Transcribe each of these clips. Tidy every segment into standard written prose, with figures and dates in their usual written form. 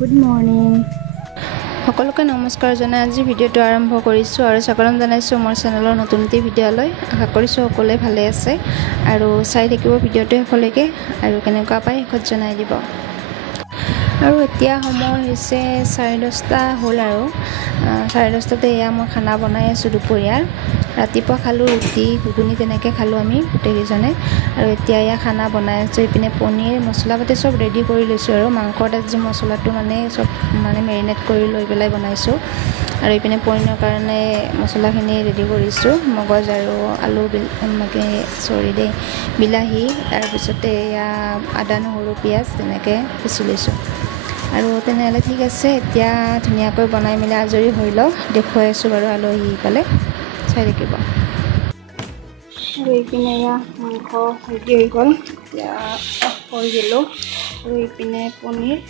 Good morning সকলোকে নমস্কাৰ জনাই আজি ভিডিঅ'টো আৰম্ভ কৰিছোঁ আৰু স্বাগতম জনাইছোঁ মোৰ চেনেলৰ নতুন এটি ভিডিঅ'লৈ। আশা কৰিছোঁ সকলোৱে ভালে আছে আৰু চাই থাকিব ভিডিঅ'টো শেষলৈকে আৰু কেনেকুৱা পায় শেষত জনাই দিব। আৰু এতিয়া সময় হৈছে 10:30 হ'ল আৰু 10:30তে এয়া মই খানা বনাই আছোঁ দুপৰীয়াৰ। ৰাতিপুৱা খালোঁ ৰুটি ঘুগুনি তেনেকৈ খালোঁ আমি গোটেইকেইজনে আৰু এতিয়া এয়া খানা বনাই আছোঁ। এইপিনে পনীৰ মছলা পাতি চব ৰেডি কৰি লৈছোঁ আৰু মাংসত আজি মছলাটো চব মেৰিনেট কৰি লৈ পেলাই বনাইছোঁ আৰু এইপিনে পনীৰৰ কাৰণে মছলাখিনি ৰেডি কৰিছোঁ। মগজ আৰু আলু বিলাহী তাৰপিছতে এয়া আদা নহৰু পিঁয়াজ তেনেকৈ পিচি লৈছোঁ আৰু তেনেহ'লে ঠিক আছে। এতিয়া ধুনীয়াকৈ বনাই মেলি আজৰি হৈ লওঁ, দেখুৱাই আছোঁ বাৰু আলহী পালে চাই থাকিব। আৰু এইপিনে এয়া মাংস ৰেডি হৈ গ'ল, এতিয়া অফ কৰি দিলোঁ আৰু এইপিনে paneer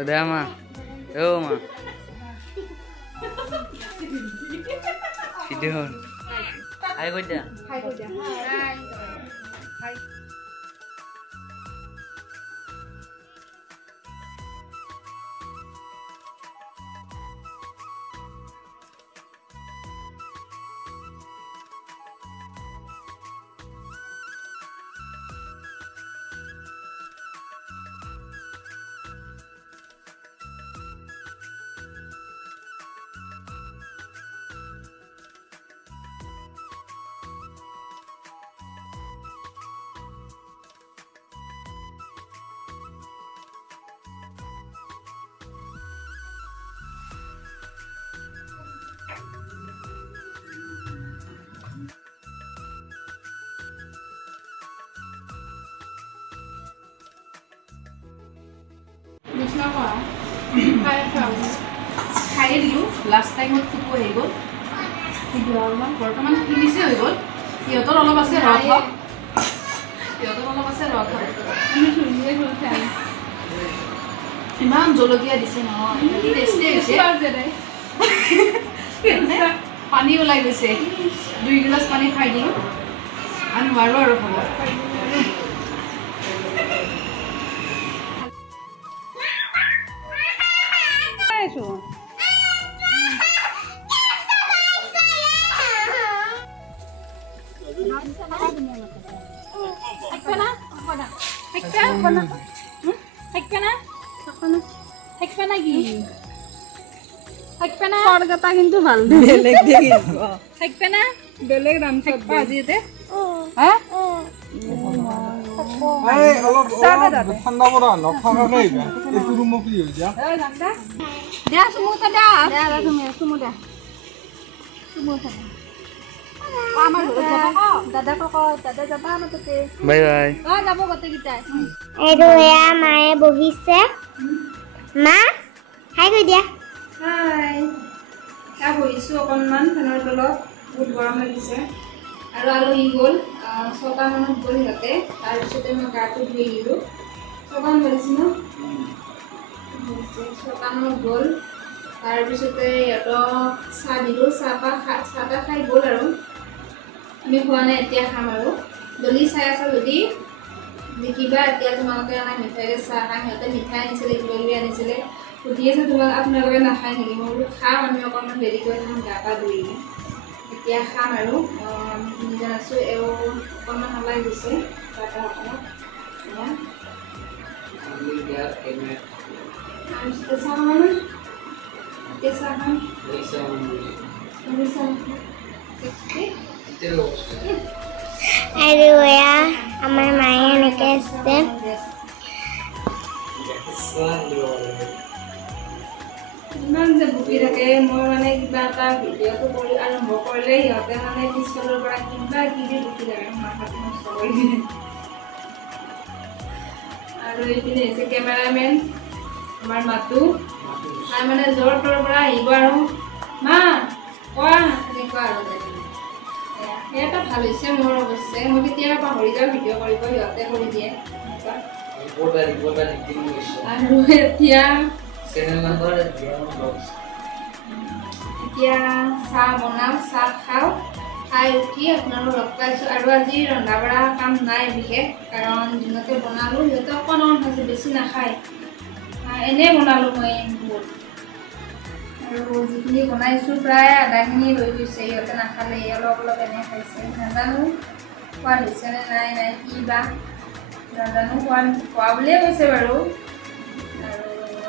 Udah mah, tuh mah. Video. Hai kuda. Hai kuda. Hai. খাই দিলোঁ লাষ্ট টাইমত ফুটো হৈ গ'ল, অলপমান বৰ্তমান ফিনিছে হৈ গ'ল। সিহঁতৰ অলপ আছে ৰস ইমান জলকীয়া দিছে নহয়, টেষ্টি হৈছে। পানী ওলাই গৈছে, 2 গিলাচ পানী খাই দিলোঁ আৰু নোৱাৰোঁ আৰু খাব। কিন্তু ভাল বেলেগ বেলেগ দাম ঠান্ডা পড়া নখানা নেই একটু রুমকি হই যা দে সুমুটা দে তুমি সুমুটা আমার দাদা যাবা মাততে বাই বাই যাব গতে গিটাই আৰু এয়া মায়ে বহিছে। মা হাই কৈ দিয়া। হাই এয়া বহিছোঁ অকণমান ফেনৰ তলত, বহুত গৰম লাগিছে আৰু আলহী গ'ল 6টা মানত গ'ল সিহঁতে। তাৰপিছতে মই গাটো ধুই দিলোঁ। 6টা মান বাজিছে ন, 6টা মানত গ'ল। তাৰপিছতে সিহঁতক চাহ দিলোঁ, চাহ তাহ খাই গ'ল আৰু আমি খোৱা নাই, এতিয়া খাম আৰু। দলি চাই আছা যদি দেখিবা, এতিয়া তোমালোকে মিঠাইৰে চাহ খাই, সিহঁতে মিঠাই আনিছিলে কিবা কিবি আনিছিলে, সুধি আছে আপোনালোকে নাখায় নেকি? মই বোলো খাম, আমি অকণমান দেৰিকৈ খাম, গা পা ধুই এতিয়া খাম আৰু। আমি তিনিজন আছোঁ, এও অকণমান ওলাই গৈছে অকণমান কেঁচা খাম, কেঁচা খাম আৰু এয়া আমাৰ মায়ে এনেকৈ আছে। ইমান যে ভুকি থাকে, মই কিবা এটা ভিডিঅ'টো কৰি আৰম্ভ কৰিলে সিহঁতে পিছফালৰ পৰা কিবা কিবি ভুকি থাকে, মাথাটো নষ্ট কৰি দিয়ে। আৰু এইপিনে হৈছে কেমেৰামেন আমাৰ মাতো, তাৰ জ্বৰ তৰ পৰা আহিব আৰু মা কোৱা এনেকুৱা আৰু এটা ভাল হৈছে মোৰ অৱশ্যে। মই কেতিয়াবা পাহৰি যাওঁ ভিডিঅ' কৰিব, সিহঁতে কৰি দিয়ে আৰু এতিয়া এতিয়া চাহ বনাওঁ, চাহ খাওঁ খাই উঠি আপোনালোক লগ পাইছোঁ আৰু আজি ৰন্ধা বঢ়া কাম নাই বিশেষ কাৰণ দিনতে বনালোঁ সিহঁতে অকণমান ভাজি বেছি নাখায় এনেই বনালোঁ মই বহুত আৰু যিখিনি বনাইছোঁ প্ৰায় আধাখিনি ৰৈ গৈছে সিহঁতে নাখালে অলপ অলপ এনে খাইছে নাজানো সোৱাদ হৈছে নে নাই নাই কি বা নাজানো খোৱা বুলিয়ে কৈছে বাৰু আৰু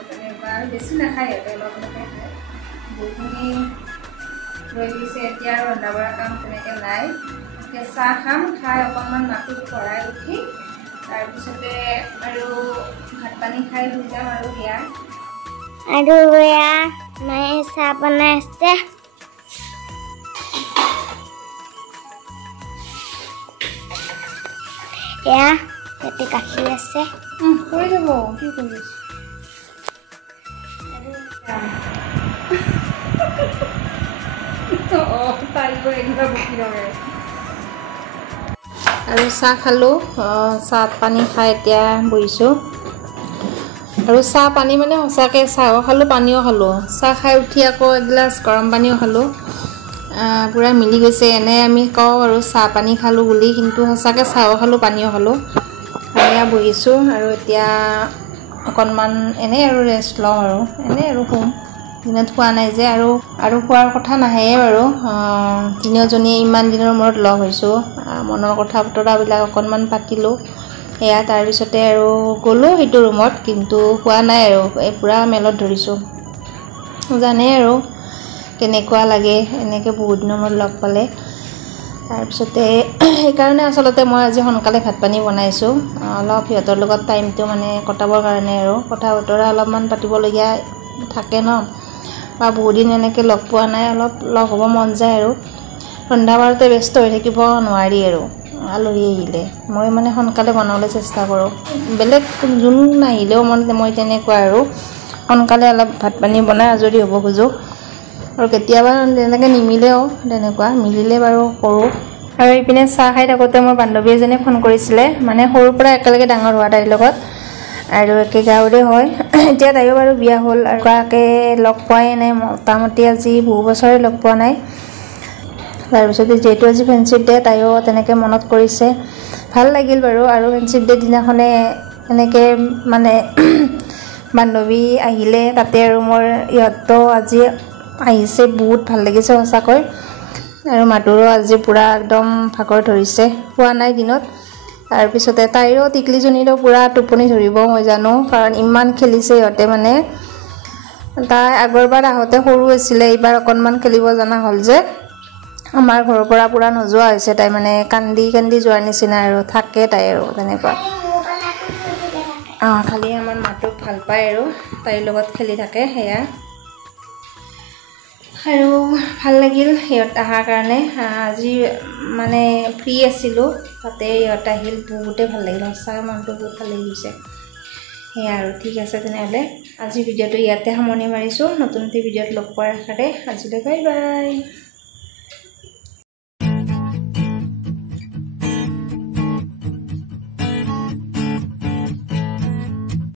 তেনেকুৱা আৰু বেছি নাখায় সিহঁতে অলপ অলপে খায় বহুতখিনি ৰৈ গৈছে এতিয়া আৰু ৰন্ধা বঢ়া কাম তেনেকৈ নাই এতিয়া চাহ খাম খাই অকণমান মাটিত ভৰাই উঠি তাৰপিছতে আৰু ভাত পানী খাই শুই যাম আৰু সেয়া আৰু এয়া মায়ে চাহ বনাই আছে এয়া ইয়াতে গাখীৰ আছে কৰি যাব কি কৰি আছোঁ আৰু চাহ খালোঁ চাহ পানী খাই এতিয়া বহিছোঁ আৰু চাহ পানী মানে সঁচাকৈ চাহো খালোঁ পানীও খালোঁ চাহ খাই উঠি আকৌ এগিলাচ গৰম পানীও খালোঁ পূৰা মিলি গৈছে এনে আমি কওঁ আৰু চাহ পানী খালোঁ বুলি কিন্তু সঁচাকৈ চাহো খালোঁ পানীও খালোঁ এয়া বহিছোঁ আৰু এতিয়া অকণমান এনেই আৰু ৰেষ্ট লওঁ আৰু এনেই আৰু শুম দিনত খোৱা নাই যে আৰু খোৱাৰ কথা নাহে বাৰু তিনিওজনীয়ে ইমান দিনৰ মূৰত লগ হৈছোঁ মনৰ কথা বতৰাবিলাক অকণমান পাতিলোঁ এয়া তাৰপিছতে আৰু গ'লোঁ সেইটো ৰুমত কিন্তু খোৱা নাই আৰু এই পূৰা মেলত ধৰিছোঁ জানেই আৰু কেনেকুৱা লাগে এনেকৈ বহুত দিনৰ মূৰত লগ পালে তাৰপিছতে সেইকাৰণে আচলতে মই আজি সোনকালে ভাত পানী বনাইছোঁ অলপ সিহঁতৰ লগত টাইমটো মানে কটাবৰ কাৰণে আৰু কথা বতৰা অলপমান পাতিবলগীয়া থাকে ন বা বহুদিন এনেকৈ লগ পোৱা নাই অলপ লগ হ'ব মন যায় আৰু ৰন্ধা বঢ়াতে ব্যস্ত হৈ থাকিব নোৱাৰি আৰু আলহী আহিলে মই মানে সোনকালে বনাবলৈ চেষ্টা কৰোঁ বেলেগ যোন নাহিলেও মই তেনেকুৱা আৰু সোনকালে অলপ ভাত পানী বনাই আজৰি হ'ব খোজোঁ আৰু কেতিয়াবা তেনেকৈ নিমিলেও তেনেকুৱা মিলিলে বাৰু কৰোঁ আৰু এইপিনে চাহ খাই থাকোঁতে মোৰ বান্ধৱী এজনীয়ে ফোন কৰিছিলে মানে সৰুৰ পৰা একেলগে ডাঙৰ হোৱা তাইৰ লগত আৰু একে গাঁৱৰে হয় এতিয়া তাইও বাৰু বিয়া হ'ল আৰু কাকে লগ পোৱাই নাই মোটামুটি আজি বহু বছৰে লগ পোৱা নাই তাৰপিছতে যিহেতু আজি ফ্ৰেণ্ডশ্বিপ ডে তাইও তেনেকৈ মনত কৰিছে ভাল লাগিল বাৰু আৰু ফ্ৰেণ্ডশ্বিপ ডে দিনাখনে এনেকৈ মানে বান্ধৱী আহিলে তাতে আৰু মোৰ ইহঁতো আজি আহিছে বহুত ভাল লাগিছে সঁচাকৈ আৰু মাতুৰো আজি পূৰা একদম ভাগৰ ধৰিছে খোৱা নাই দিনত তাৰপিছতে তাইৰো টিকলিজনীৰো পূৰা টোপনি ধৰিব মই জানো কাৰণ ইমান খেলিছে সিহঁতে মানে তাই আগৰবাৰ আহোঁতে সৰু আছিলে এইবাৰ অকণমান খেলিব জনা হ'ল যে আমাৰ ঘৰৰ পৰা পূৰা নোযোৱা হৈছে তাই মানে কান্দি কান্দি যোৱাৰ নিচিনা আৰু থাকে তাই আৰু তেনেকুৱা খালি আমাৰ মাটোক ভাল পায় আৰু তাইৰ লগত খেলি থাকে সেয়া আৰু ভাল লাগিল সিহঁত অহাৰ কাৰণে আজি মানে ফ্ৰী আছিলোঁ তাতে সিহঁত আহিল বহুতেই ভাল লাগিল সঁচাকৈ মনটো বহুত ভাল লাগি গৈছে সেয়া আৰু ঠিক আছে তেনেহ'লে আজি ভিডিঅ'টো ইয়াতে সামৰণি মাৰিছোঁ নতুন ভিডিঅ'ত লগ পোৱাৰ আশাৰে আজিলৈ বাই বাই